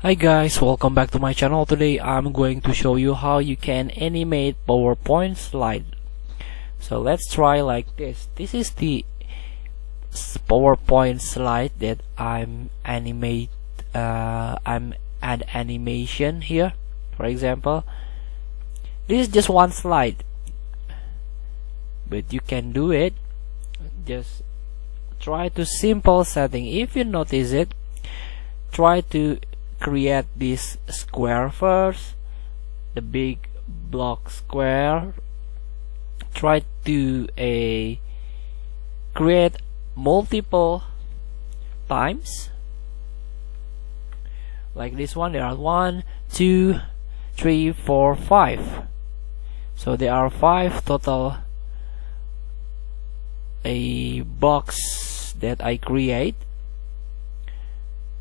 Hi guys, welcome back to my channel. Today I'm going to show you how you can animate PowerPoint slide. So let's try like this. This is the PowerPoint slide that I'm add animation here. For example, this is just one slide, but you can do it. Just try to simple setting. If you notice it, try to create this square first, the big block square. Try to create multiple times like this one. There are 1, 2, 3, 4, 5. So there are 5 total a box that I create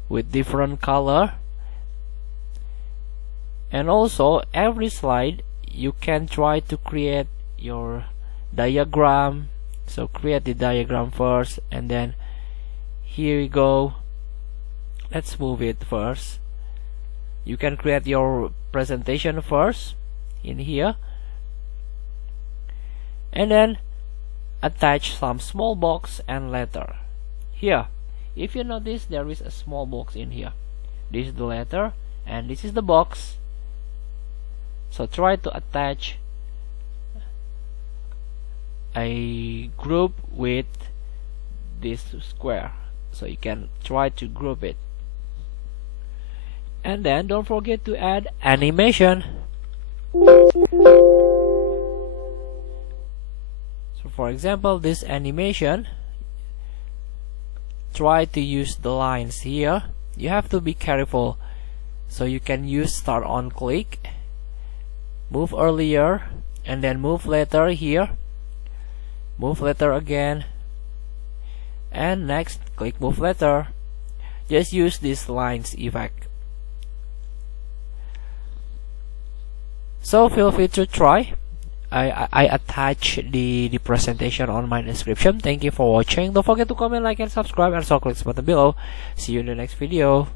with different color. And also every slide you can try to create your diagram. So create the diagram first, and then here you go. Let's move it first. You can create your presentation first in here, and then attach some small box and letter here. If you notice, there is a small box in here. This is the letter and this is the box. So try to attach a group with this square. So you can try to group it. And then don't forget to add animation. So for example, this animation, try to use the lines here. You have to be careful. So you can use start on click, move earlier, and then move later here, move later again, and next click move later. Just use this lines effect. So feel free to try. I attach the presentation on my description. Thank you for watching. Don't forget to comment, like, and subscribe, and also click the button below. See you in the next video.